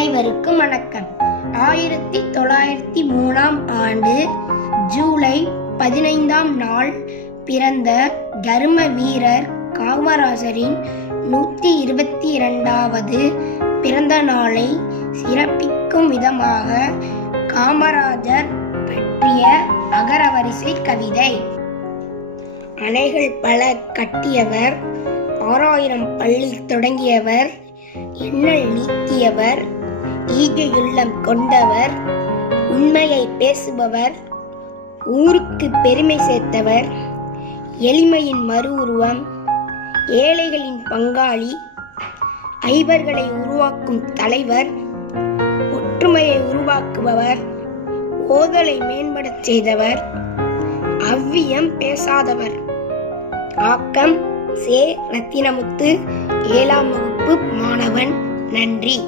அனைவருக்கும் வணக்கம். 1903ஆம் ஆண்டு ஜூலை 15ஆம் நாள் பிறந்த கர்ம வீரர் காமராஜரின் 122வது பிறந்த நாளை சிறப்பிக்கும் விதமாக காமராஜர் பற்றிய அகரவரிசை கவிதை. அணைகள் பல கட்டியவர், 6000 பள்ளி தொடங்கியவர், எண்ணல் நீக்கியவர், ஈகையுள்ளம் கொண்டவர், உண்மையை பேசுபவர், ஊருக்கு பெருமை சேர்த்தவர், எளிமையின் மறு உருவம், ஏழைகளின் பங்காளி, ஐவர்களை உருவாக்கும் தலைவர், ஒற்றுமையை உருவாக்குபவர், ஓதலை மேம்படச் செய்தவர், அவ்வியம் பேசாதவர். ஆக்கம் சே. ரத்தினமுத்து, 7ஆம் வகுப்பு மாணவன். நன்றி.